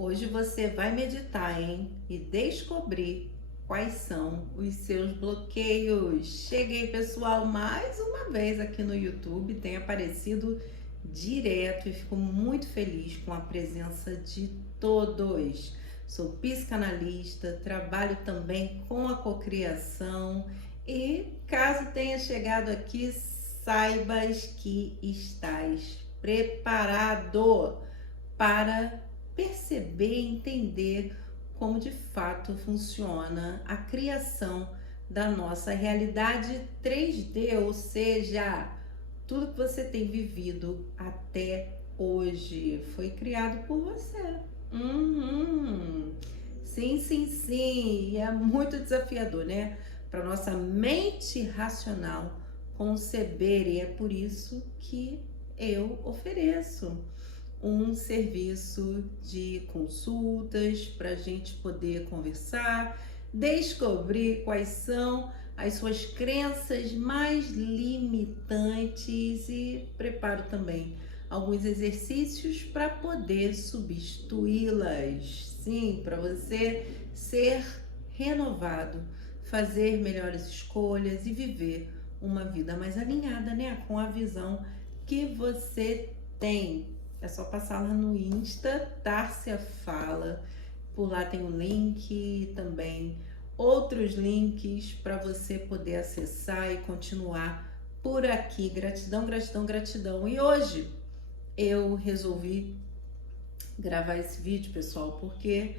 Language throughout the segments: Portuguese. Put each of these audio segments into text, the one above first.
Hoje você vai meditar, hein? E descobrir quais são os seus bloqueios. Cheguei, pessoal, mais uma vez aqui no YouTube, tem aparecido direto e fico muito feliz com a presença de todos. Sou psicanalista, trabalho também com a cocriação e caso tenha chegado aqui, saibas que estás preparado para perceber e entender como de fato funciona a criação da nossa realidade 3D, ou seja, tudo que você tem vivido até hoje foi criado por você. Uhum. Sim, sim, sim. E é muito desafiador, né? Para nossa mente racional conceber, e é por isso que eu ofereço um serviço de consultas para a gente poder conversar, descobrir quais são as suas crenças mais limitantes e preparo também alguns exercícios para poder substituí-las. Sim, para você ser renovado, fazer melhores escolhas e viver uma vida mais alinhada, né, com a visão que você tem. É só passar lá no Insta, Tárcia Fala. Por lá tem um link e também outros links para você poder acessar e continuar por aqui. Gratidão, gratidão, gratidão. E hoje eu resolvi gravar esse vídeo, pessoal, porque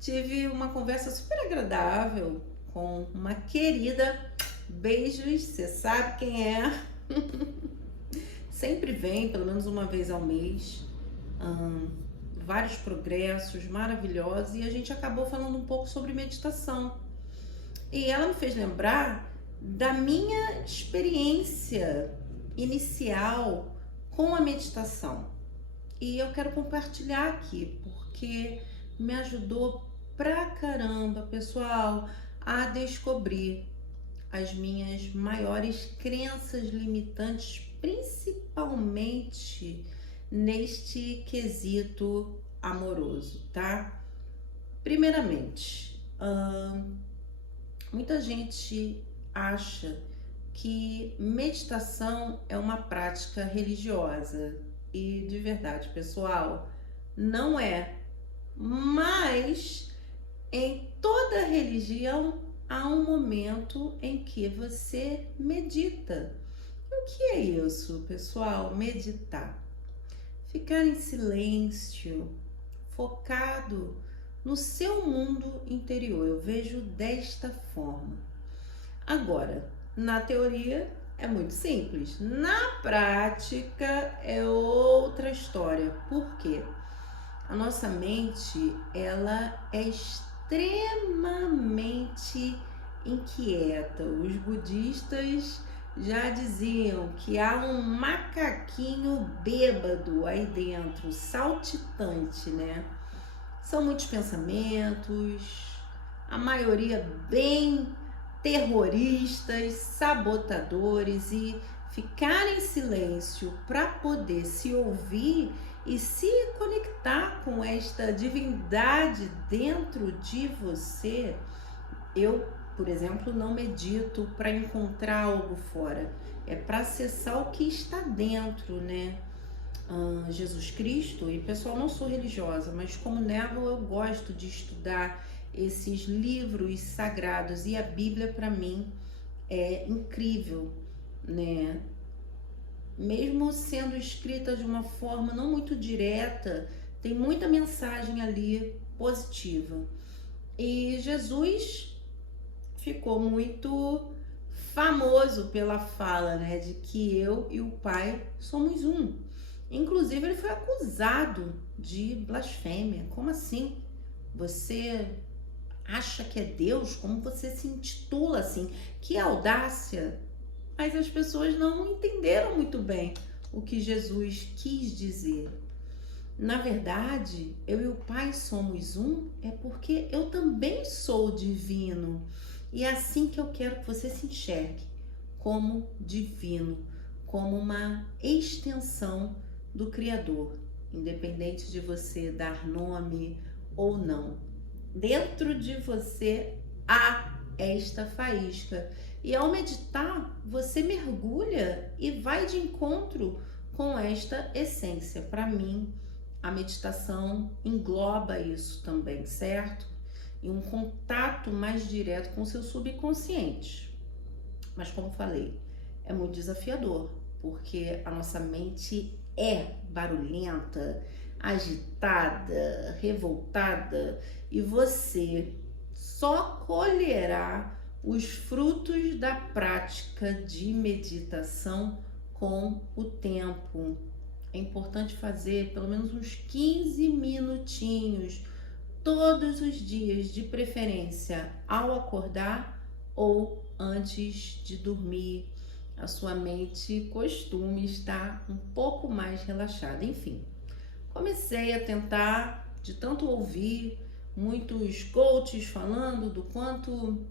tive uma conversa super agradável com uma querida. Beijos, você sabe quem é. Sempre vem, pelo menos uma vez ao mês, vários progressos maravilhosos, e a gente acabou falando um pouco sobre meditação. E ela me fez lembrar da minha experiência inicial com a meditação. E eu quero compartilhar aqui, porque me ajudou pra caramba, pessoal, a descobrir as minhas maiores crenças limitantes, principalmente neste quesito amoroso, tá? Primeiramente, muita gente acha que meditação é uma prática religiosa e de verdade, pessoal, não é. Mas em toda religião há um momento em que você medita. O que é isso, pessoal? Meditar. Ficar em silêncio, focado no seu mundo interior. Eu vejo desta forma. Agora, na teoria é muito simples. Na prática é outra história. Por quê? A nossa mente, ela é extremamente inquieta. Os budistas já diziam que há um macaquinho bêbado aí dentro, saltitante, né? São muitos pensamentos, a maioria bem terroristas, sabotadores, e ficar em silêncio para poder se ouvir e se conectar com esta divindade dentro de você. Eu, por exemplo, não medito para encontrar algo fora, é para acessar o que está dentro, né? Jesus Cristo, e pessoal, não sou religiosa, mas como Neville eu gosto de estudar esses livros sagrados, e a Bíblia para mim é incrível, né? Mesmo sendo escrita de uma forma não muito direta, tem muita mensagem ali positiva. E Jesus ficou muito famoso pela fala, né, de que eu e o Pai somos um. Inclusive, ele foi acusado de blasfêmia. Como assim? Você acha que é Deus? Como você se intitula assim? Que audácia! Mas as pessoas não entenderam muito bem o que Jesus quis dizer. Na verdade, eu e o Pai somos um, é porque eu também sou divino. E é assim que eu quero que você se enxergue, como divino, como uma extensão do Criador. Independente de você dar nome ou não. Dentro de você há esta faísca. E ao meditar, você mergulha e vai de encontro com esta essência. Para mim, a meditação engloba isso também, certo? E um contato mais direto com o seu subconsciente. Mas como falei, é muito desafiador, porque a nossa mente é barulhenta, agitada, revoltada, e você só colherá os frutos da prática de meditação com o tempo. É importante fazer pelo menos uns 15 minutinhos todos os dias, de preferência ao acordar ou antes de dormir. A sua mente costuma estar um pouco mais relaxada. Enfim, comecei a tentar, de tanto ouvir muitos coaches falando do quanto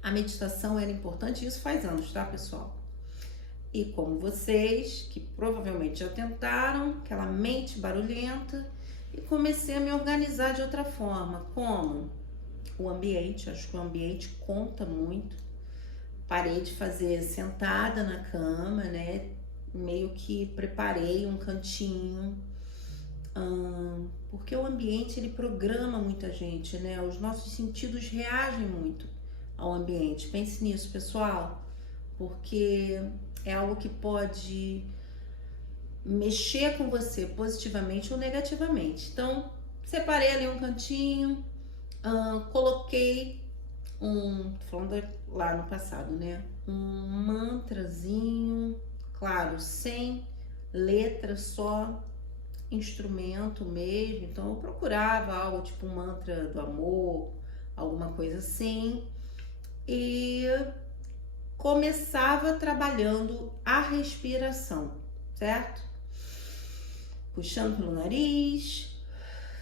a meditação era importante. Isso faz anos, tá, pessoal? E como vocês, que provavelmente já tentaram, aquela mente barulhenta, e comecei a me organizar de outra forma. Como? O ambiente, acho que o ambiente conta muito. Parei de fazer sentada na cama, né? Meio que preparei um cantinho, porque o ambiente ele programa muita gente, né? Os nossos sentidos reagem muito ao ambiente. Pense nisso, pessoal, porque é algo que pode mexer com você positivamente ou negativamente. Então, separei ali um cantinho, coloquei falando lá no passado, né? Um mantrazinho, claro, sem letra, só instrumento mesmo. Então, eu procurava algo tipo um mantra do amor, alguma coisa assim. E começava trabalhando a respiração, certo? Puxando pelo nariz,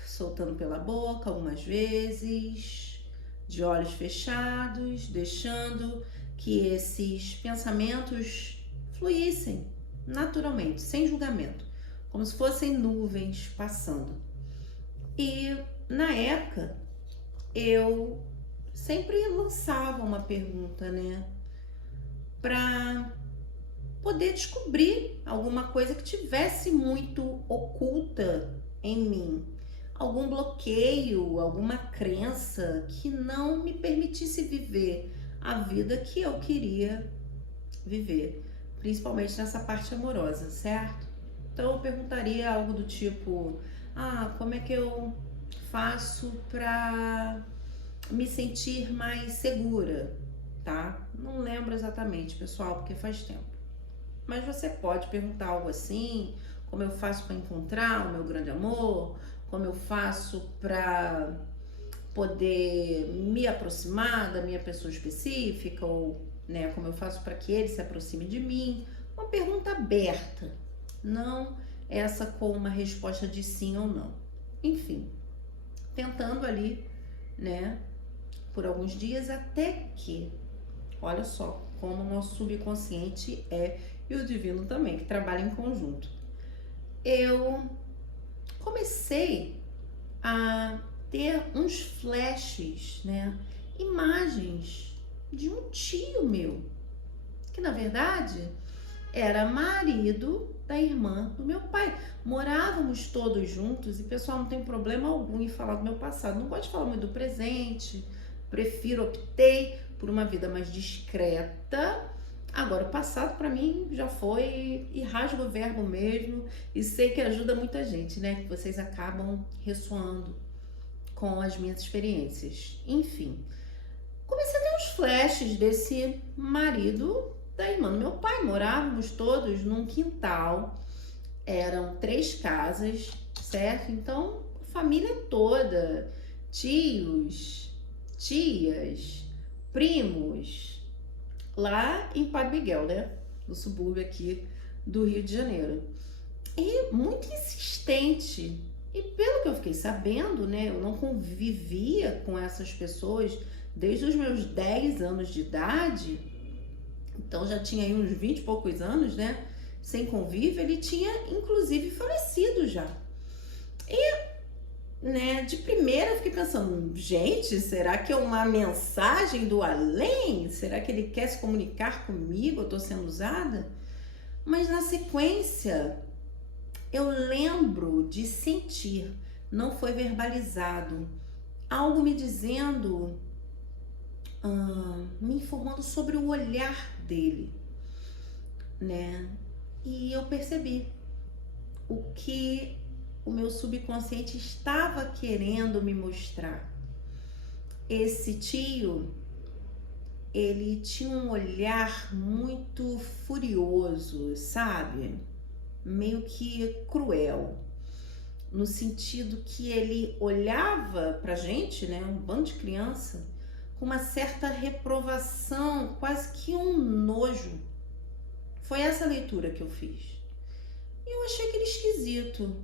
soltando pela boca algumas vezes, de olhos fechados, deixando que esses pensamentos fluíssem naturalmente, sem julgamento, como se fossem nuvens passando. E na época, eu sempre lançava uma pergunta, né? Para poder descobrir alguma coisa que tivesse muito oculta em mim, algum bloqueio, alguma crença que não me permitisse viver a vida que eu queria viver, principalmente nessa parte amorosa, certo? Então eu perguntaria algo do tipo: como é que eu faço para me sentir mais segura, tá? Não lembro exatamente, pessoal, porque faz tempo. Mas você pode perguntar algo assim: como eu faço para encontrar o meu grande amor? Como eu faço para poder me aproximar da minha pessoa específica? Ou, né, como eu faço para que ele se aproxime de mim? Uma pergunta aberta, não essa com uma resposta de sim ou não. Enfim, tentando ali, né, por alguns dias, até que, olha só como o nosso subconsciente e o divino também, que trabalham em conjunto. Eu comecei a ter uns flashes, né? Imagens de um tio meu, que na verdade era marido da irmã do meu pai. Morávamos todos juntos e, pessoal, não tem problema algum em falar do meu passado. Não gosto de falar muito do presente, optei por uma vida mais discreta. Agora, o passado para mim já foi, e rasgo o verbo mesmo, e sei que ajuda muita gente, né? Que vocês acabam ressoando com as minhas experiências. Enfim, comecei a ter uns flashes desse marido da irmã do meu pai. Morávamos todos num quintal, eram 3 casas, certo? Então, família toda, tios, tias, primos, lá em Padre Miguel, né? No subúrbio aqui do Rio de Janeiro. E muito insistente. E pelo que eu fiquei sabendo, né? Eu não convivia com essas pessoas desde os meus 10 anos de idade. Então já tinha aí uns 20 e poucos anos, né? Sem convívio. Ele tinha inclusive falecido já. E né? De primeira eu fiquei pensando, gente, será que é uma mensagem do além? Será que ele quer se comunicar comigo? Eu tô sendo usada? Mas na sequência, eu lembro de sentir, não foi verbalizado, algo me dizendo, me informando sobre o olhar dele, né? E eu percebi o que o meu subconsciente estava querendo me mostrar. Esse tio, ele tinha um olhar muito furioso, sabe? Meio que cruel, no sentido que ele olhava pra gente, né, um bando de criança, com uma certa reprovação, quase que um nojo. Foi essa a leitura que eu fiz. E eu achei aquele esquisito.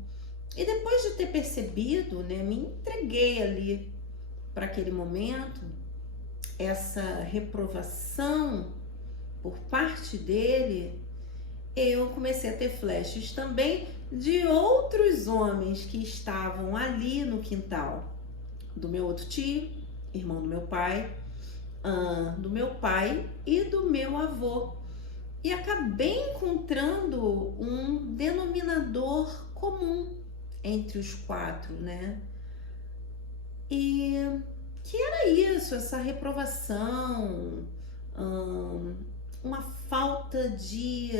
E depois de ter percebido, né, me entreguei ali para aquele momento, essa reprovação por parte dele, eu comecei a ter flashes também de outros homens que estavam ali no quintal do meu outro tio, irmão do meu pai e do meu avô. E acabei encontrando um denominador comum entre os quatro, né? E que era isso, essa reprovação, uma falta de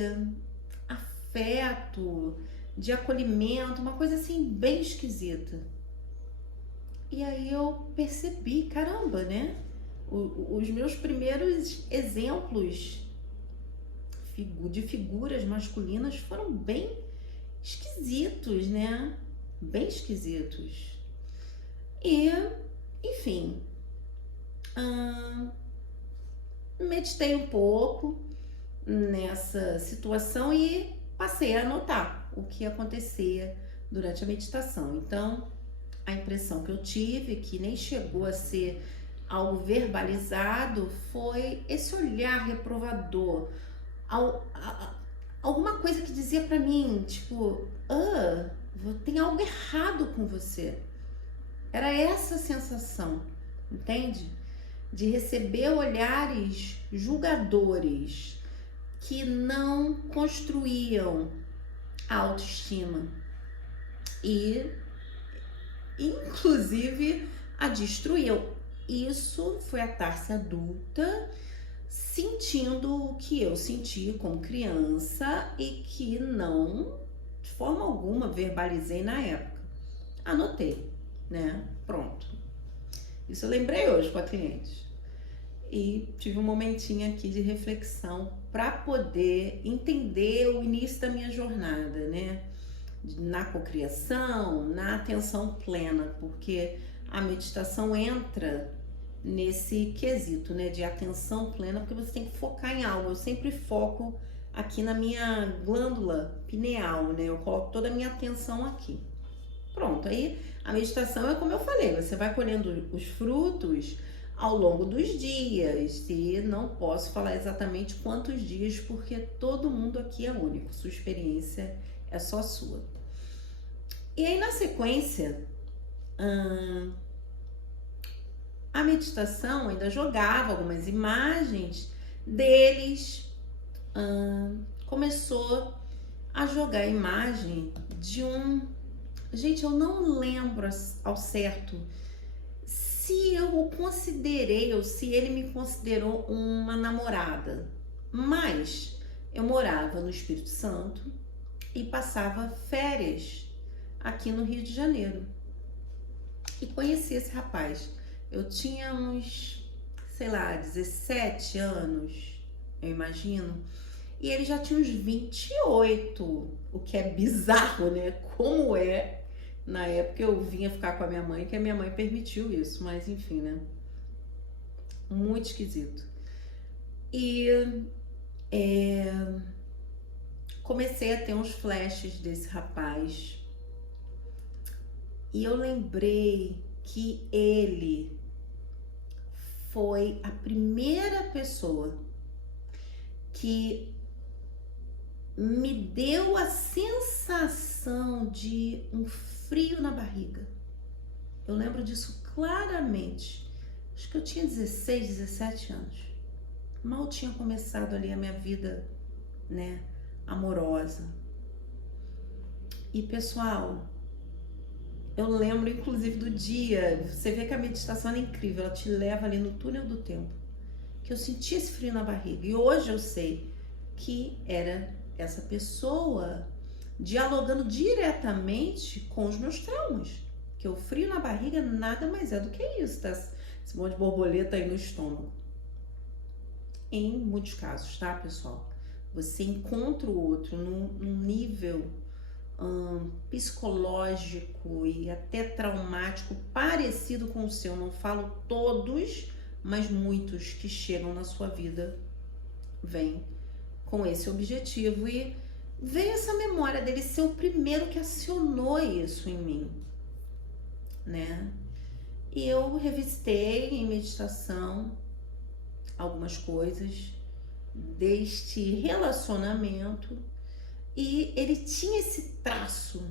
afeto, de acolhimento, uma coisa assim bem esquisita. E aí eu percebi, caramba, né? Os meus primeiros exemplos de figuras masculinas foram bem esquisitos, né? Bem esquisitos. E, enfim, meditei um pouco nessa situação e passei a anotar o que acontecia durante a meditação. Então, a impressão que eu tive, que nem chegou a ser algo verbalizado, foi esse olhar reprovador, alguma coisa que dizia pra mim, tipo, tem algo errado com você. Era essa a sensação, entende? De receber olhares julgadores que não construíam a autoestima e, inclusive, a destruíam. Isso foi a Tárcia adulta sentindo o que eu senti como criança e que não, de forma alguma, verbalizei na época. Anotei, né? Pronto. Isso eu lembrei hoje com a cliente. E tive um momentinho aqui de reflexão para poder entender o início da minha jornada, né? Na cocriação, na atenção plena, porque a meditação entra nesse quesito, né, de atenção plena, porque você tem que focar em algo. Eu sempre foco aqui na minha glândula pineal, né? Eu coloco toda a minha atenção aqui. Pronto, aí a meditação é como eu falei, você vai colhendo os frutos ao longo dos dias, e não posso falar exatamente quantos dias, porque todo mundo aqui é único, sua experiência é só sua. E aí na sequência, a meditação ainda jogava algumas imagens deles, começou a jogar a imagem de um... Gente, eu não lembro ao certo se eu o considerei ou se ele me considerou uma namorada, mas eu morava no Espírito Santo e passava férias aqui no Rio de Janeiro e conheci esse rapaz. Eu tinha uns, sei lá, 17 anos, eu imagino, e ele já tinha uns 28, o que é bizarro, né? Como é? Na época eu vinha ficar com a minha mãe, que a minha mãe permitiu isso, mas enfim, né? Muito esquisito. E comecei a ter uns flashes desse rapaz. E eu lembrei que ele foi a primeira pessoa que me deu a sensação de um frio na barriga. Eu lembro disso claramente. Acho que eu tinha 16, 17 anos. Mal tinha começado ali a minha vida, né, amorosa. E pessoal, eu lembro inclusive do dia, você vê que a meditação é incrível, ela te leva ali no túnel do tempo, que eu senti esse frio na barriga. E hoje eu sei que era essa pessoa dialogando diretamente com os meus traumas. Que o frio na barriga nada mais é do que isso, tá? Esse monte de borboleta aí no estômago. Em muitos casos, tá, pessoal? Você encontra o outro num nível psicológico e até traumático parecido com o seu. Não falo todos, mas muitos que chegam na sua vida vêm com esse objetivo. E veio essa memória dele ser o primeiro que acionou isso em mim, né? E eu revisitei em meditação algumas coisas deste relacionamento, e ele tinha esse traço,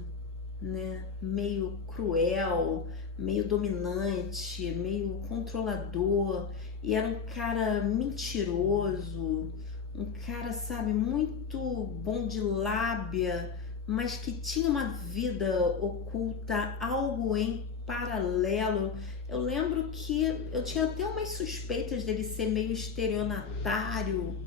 né, meio cruel, meio dominante, meio controlador, e era um cara mentiroso, um cara, sabe, muito bom de lábia, mas que tinha uma vida oculta, algo em paralelo. Eu lembro que eu tinha até umas suspeitas dele ser meio estelionatário,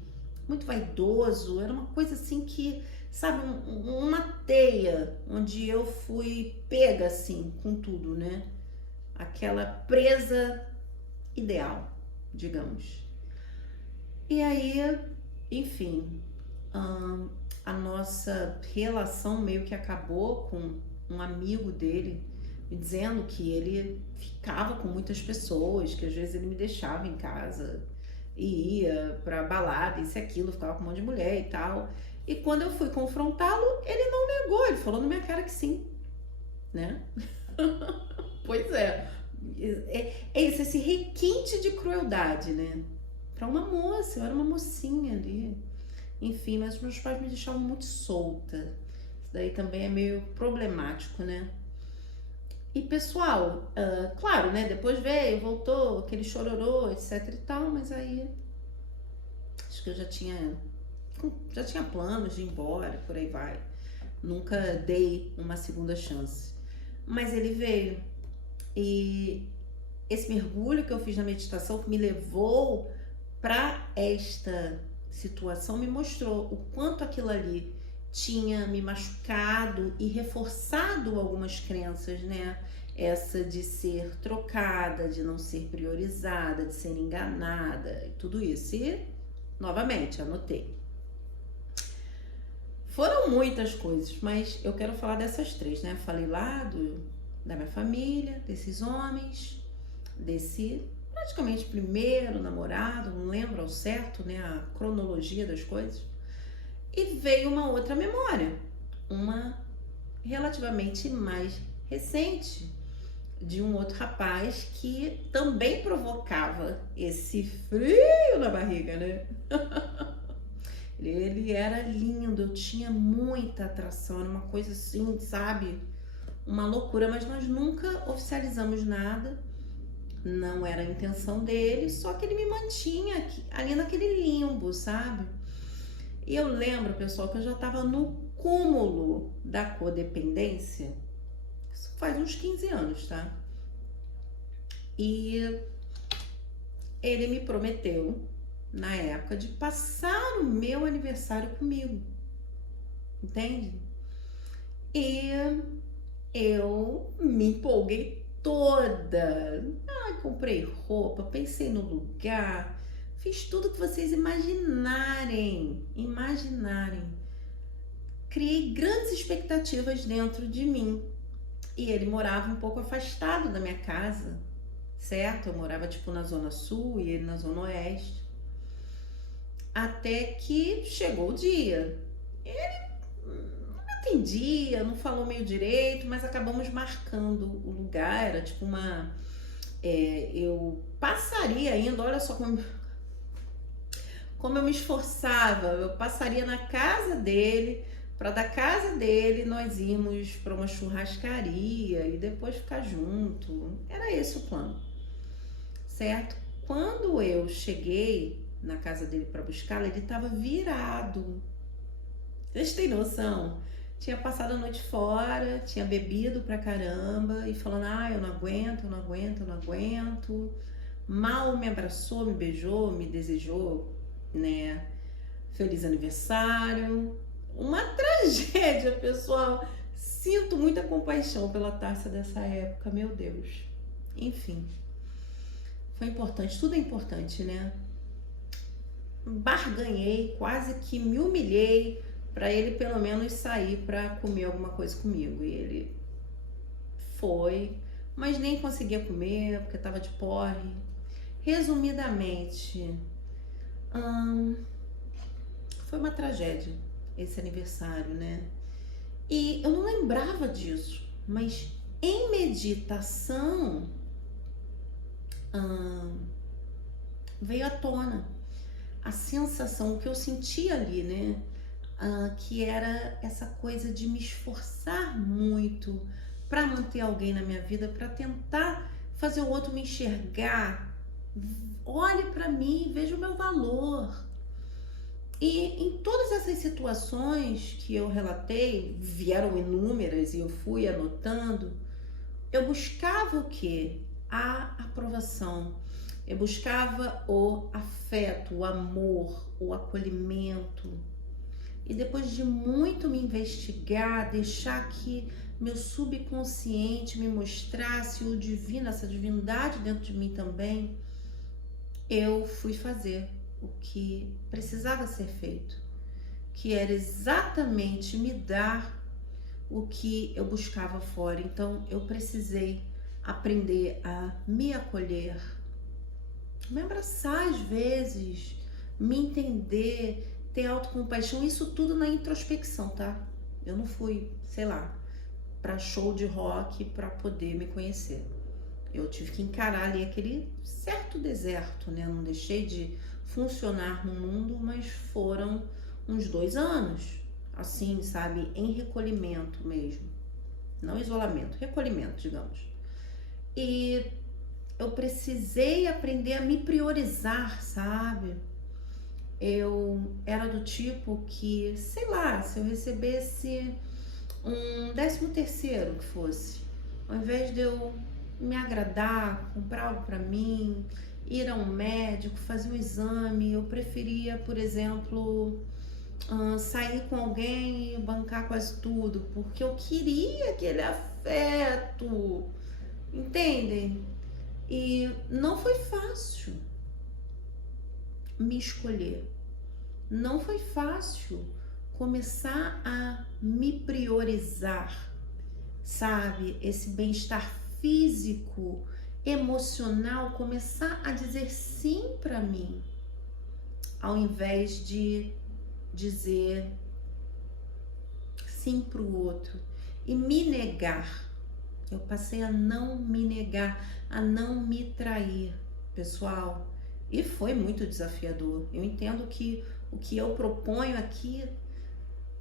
muito vaidoso. Era uma coisa assim que, sabe, uma teia onde eu fui pega assim com tudo, né? Aquela presa ideal, digamos. E aí, enfim, a nossa relação meio que acabou com um amigo dele me dizendo que ele ficava com muitas pessoas, que às vezes ele me deixava em casa e ia pra balada, isso e aquilo, ficava com um monte de mulher e tal. E quando eu fui confrontá-lo, ele não negou, ele falou na minha cara que sim, né? Pois é. É isso, esse requinte de crueldade, né? Pra uma moça, eu era uma mocinha ali. Enfim, mas meus pais me deixavam muito solta. Isso daí também é meio problemático, né? E pessoal, claro, né? Depois veio, voltou, aquele chororô, etc e tal, mas aí acho que eu já tinha planos de ir embora, por aí vai. Nunca dei uma segunda chance. Mas ele veio. E esse mergulho que eu fiz na meditação, que me levou para esta situação, me mostrou o quanto aquilo ali tinha me machucado e reforçado algumas crenças, né? Essa de ser trocada, de não ser priorizada, de ser enganada e tudo isso. E, novamente, anotei. Foram muitas coisas, mas eu quero falar dessas três, né? Falei lá da minha família, desses homens, desse praticamente primeiro namorado, não lembro ao certo, né, a cronologia das coisas. E veio uma outra memória, uma relativamente mais recente, de um outro rapaz que também provocava esse frio na barriga, né? Ele era lindo, eu tinha muita atração, era uma coisa assim, sabe? Uma loucura, mas nós nunca oficializamos nada, não era a intenção dele, só que ele me mantinha ali naquele limbo, sabe? E eu lembro, pessoal, que eu já estava no cúmulo da codependência, isso faz uns 15 anos, tá? E ele me prometeu, na época, de passar o meu aniversário comigo, entende? E eu me empolguei toda. Comprei roupa, pensei no lugar, fiz tudo que vocês imaginarem. Criei grandes expectativas dentro de mim. E ele morava um pouco afastado da minha casa, certo? Eu morava tipo na zona sul e ele na zona oeste. Até que chegou o dia. Ele entendia, não falou meio direito, mas acabamos marcando o lugar. Era tipo uma... eu passaria ainda, olha só como eu me esforçava. Eu passaria na casa dele para da casa dele nós irmos para uma churrascaria e depois ficar junto. Era esse o plano, certo? Quando eu cheguei na casa dele para buscá-la, ele estava virado. Vocês têm noção? Tinha passado a noite fora, tinha bebido pra caramba e falando: ah, eu não aguento, eu não aguento, eu não aguento. Mal me abraçou, me beijou, me desejou, né? Feliz aniversário. Uma tragédia, pessoal. Sinto muita compaixão pela Tássia dessa época, meu Deus. Enfim, foi importante, tudo é importante, né? Barganhei, quase que me humilhei para ele pelo menos sair para comer alguma coisa comigo. E ele foi, mas nem conseguia comer porque estava de porre. Resumidamente, foi uma tragédia esse aniversário, né? E eu não lembrava disso, mas em meditação veio à tona a sensação que eu sentia ali, né? Que era essa coisa de me esforçar muito para manter alguém na minha vida, para tentar fazer o outro me enxergar. Olhe para mim, veja o meu valor. E em todas essas situações que eu relatei, vieram inúmeras e eu fui anotando, eu buscava o quê? A aprovação. Eu buscava o afeto, o amor, o acolhimento. E depois de muito me investigar, deixar que meu subconsciente me mostrasse o divino, essa divindade dentro de mim também, eu fui fazer o que precisava ser feito, que era exatamente me dar o que eu buscava fora. Então eu precisei aprender a me acolher, me abraçar às vezes, me entender, ter autocompaixão, isso tudo na introspecção, tá? Eu não fui, sei lá, pra show de rock pra poder me conhecer. Eu tive que encarar ali aquele certo deserto, né? Não deixei de funcionar no mundo, mas foram uns 2 anos, assim, sabe? Em recolhimento mesmo. Não isolamento, recolhimento, digamos. E eu precisei aprender a me priorizar, sabe? Eu era do tipo que, sei lá, se eu recebesse um 13º que fosse, ao invés de eu me agradar, comprar algo pra mim, ir a um médico, fazer um exame, eu preferia, por exemplo, sair com alguém e bancar quase tudo, porque eu queria aquele afeto, entendem? E não foi fácil me escolher. Não foi fácil começar a me priorizar, sabe? Esse bem-estar físico, emocional, começar a dizer sim para mim, ao invés de dizer sim para o outro e me negar. Eu passei a não me negar, a não me trair, pessoal. E foi muito desafiador. Eu entendo que o que eu proponho aqui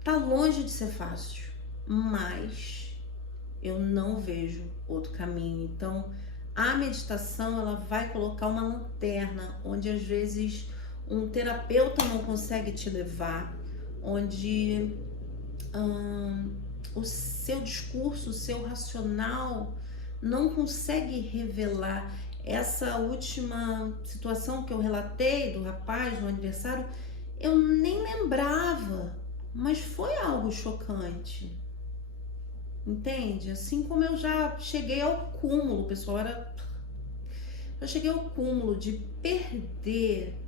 tá longe de ser fácil, mas eu não vejo outro caminho. Então, a meditação, ela vai colocar uma lanterna onde às vezes um terapeuta não consegue te levar, onde o seu discurso, o seu racional não consegue revelar. Essa última situação que eu relatei do rapaz no aniversário, eu nem lembrava, mas foi algo chocante, entende? Assim como eu já cheguei ao cúmulo, pessoal, eu cheguei ao cúmulo de perder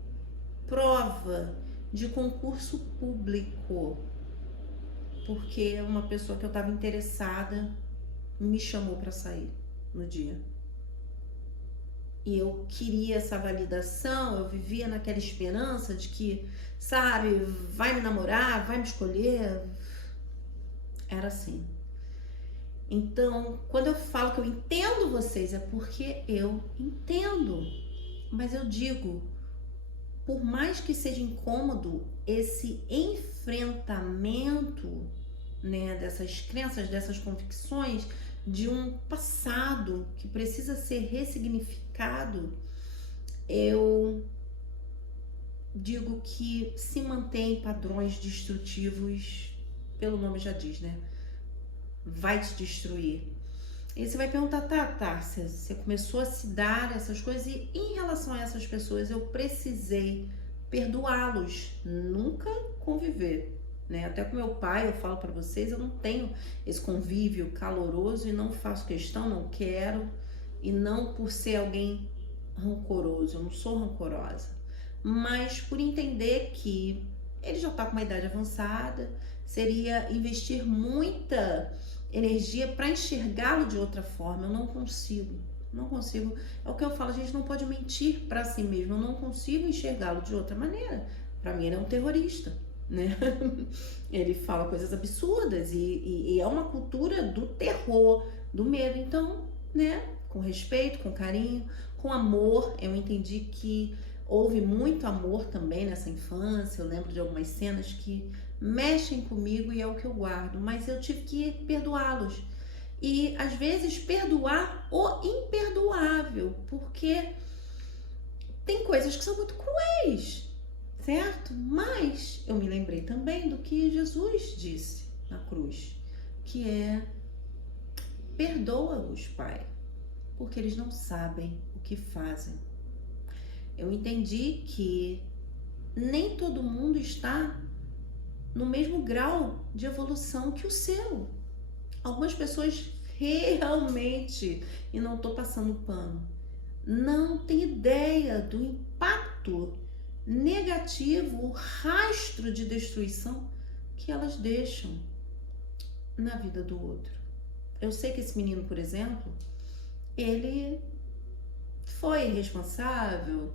prova de concurso público, porque uma pessoa que eu estava interessada me chamou para sair no dia. E eu queria essa validação, eu vivia naquela esperança de que, sabe, vai me namorar, vai me escolher. Era assim. Então, quando eu falo que eu entendo vocês, é porque eu entendo. Mas eu digo, por mais que seja incômodo, esse enfrentamento né, dessas crenças, dessas convicções, de um passado que precisa ser ressignificado, eu digo que se mantém padrões destrutivos, pelo nome já diz, né? Vai te destruir. E você vai perguntar, tá, você começou a se dar essas coisas e em relação a essas pessoas eu precisei perdoá-los, nunca conviver, né? Até com meu pai eu falo para vocês, eu não tenho esse convívio caloroso e não faço questão, não quero, e não por ser alguém rancoroso, eu não sou rancorosa, mas por entender que ele já está com uma idade avançada, seria investir muita energia para enxergá-lo de outra forma. Eu não consigo. É o que eu falo, a gente não pode mentir para si mesmo. Eu não consigo enxergá-lo de outra maneira. Para mim ele é um terrorista, né? Ele fala coisas absurdas e é uma cultura do terror, do medo. Então, né? Com respeito, com carinho, com amor. Eu entendi que houve muito amor também nessa infância. Eu lembro de algumas cenas que mexem comigo e é o que eu guardo, mas eu tive que perdoá-los. E às vezes perdoar o imperdoável, porque tem coisas que são muito cruéis, certo? Mas eu me lembrei também do que Jesus disse na cruz, que é: perdoa-os, Pai, porque eles não sabem o que fazem. Eu entendi que nem todo mundo está no mesmo grau de evolução que o seu. Algumas pessoas realmente, e não estou passando pano, não tem ideia do impacto negativo, o rastro de destruição que elas deixam na vida do outro. Eu sei que esse menino, por exemplo, ele foi irresponsável,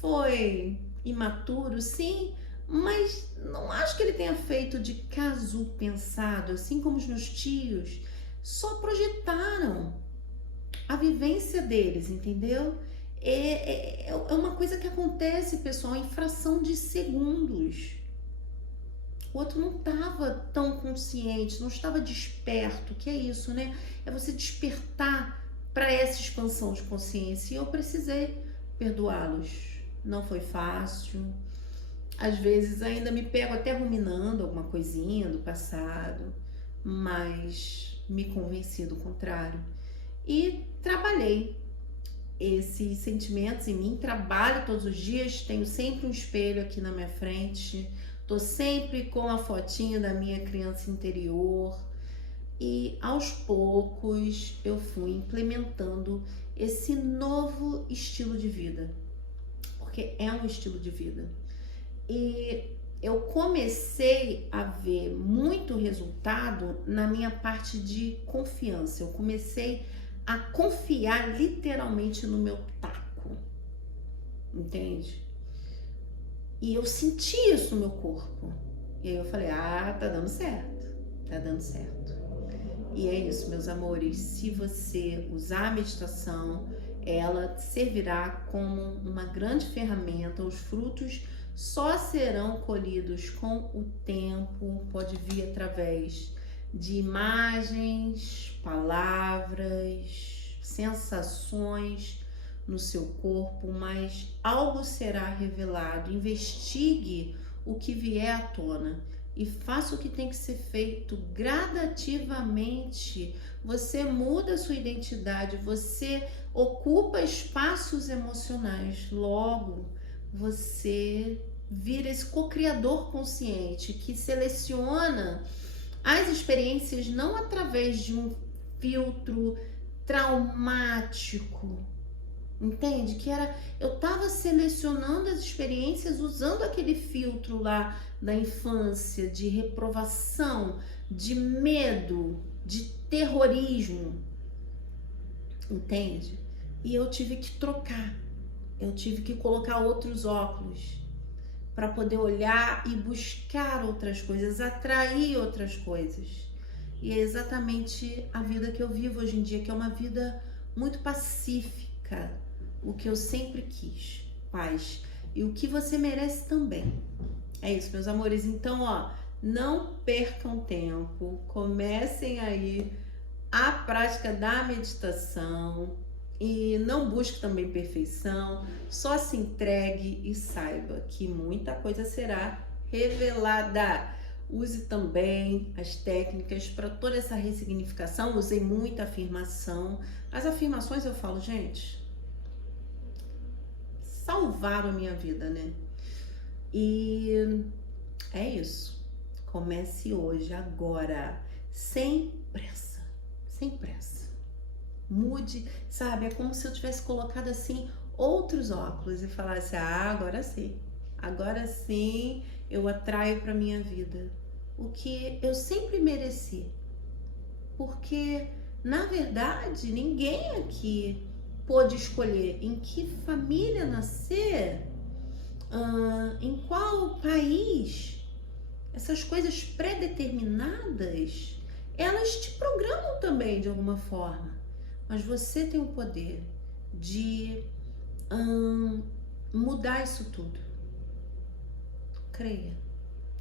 foi imaturo, sim, mas não acho que ele tenha feito de caso pensado, assim como os meus tios só projetaram a vivência deles, entendeu? É uma coisa que acontece, pessoal, em fração de segundos. O outro não estava tão consciente, não estava desperto, que é isso, né? É você despertar para essa expansão de consciência, e eu precisei perdoá-los. Não foi fácil. Às vezes ainda me pego até ruminando alguma coisinha do passado, mas me convenci do contrário. E trabalhei esses sentimentos em mim, trabalho todos os dias, tenho sempre um espelho aqui na minha frente, tô sempre com a fotinha da minha criança interior, e aos poucos eu fui implementando esse novo estilo de vida, porque é um estilo de vida. E eu comecei a ver muito resultado na minha parte de confiança. Eu comecei a confiar literalmente no meu taco, entende? E eu senti isso no meu corpo. E aí eu falei, tá dando certo, tá dando certo. E é isso, meus amores, se você usar a meditação, ela servirá como uma grande ferramenta. Os frutos só serão colhidos com o tempo, pode vir através de imagens, palavras, sensações no seu corpo, mas algo será revelado. Investigue o que vier à tona e faça o que tem que ser feito gradativamente. Você muda a sua identidade, você ocupa espaços emocionais, logo você vira esse co-criador consciente que seleciona as experiências não através de um filtro traumático, entende? Que era, eu estava selecionando as experiências usando aquele filtro lá da infância, de reprovação, de medo, de terrorismo, entende? E eu tive que trocar, eu tive que colocar outros óculos para poder olhar e buscar outras coisas, atrair outras coisas. E é exatamente a vida que eu vivo hoje em dia, que é uma vida muito pacífica, o que eu sempre quis, paz, e o que você merece também. É isso, meus amores. Então, Não percam tempo, comecem aí a prática da meditação e não busque também perfeição, só se entregue e saiba que muita coisa será revelada. Use também as técnicas para toda essa ressignificação. Usei muita afirmação. As afirmações, eu falo, gente, salvaram a minha vida, né? E é isso. Comece hoje, agora, sem pressa, sem pressa. Mude, sabe? É como se eu tivesse colocado assim outros óculos e falasse: ah, agora sim eu atraio para minha vida o que eu sempre mereci. Porque, na verdade, ninguém aqui pôde escolher em que família nascer, em qual país. Essas coisas pré-determinadas, elas te programam também de alguma forma. Mas você tem o poder de mudar isso tudo. Creia,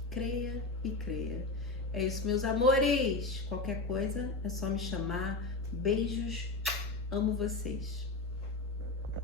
creia e creia. É isso, meus amores. Qualquer coisa é só me chamar. Beijos, amo vocês.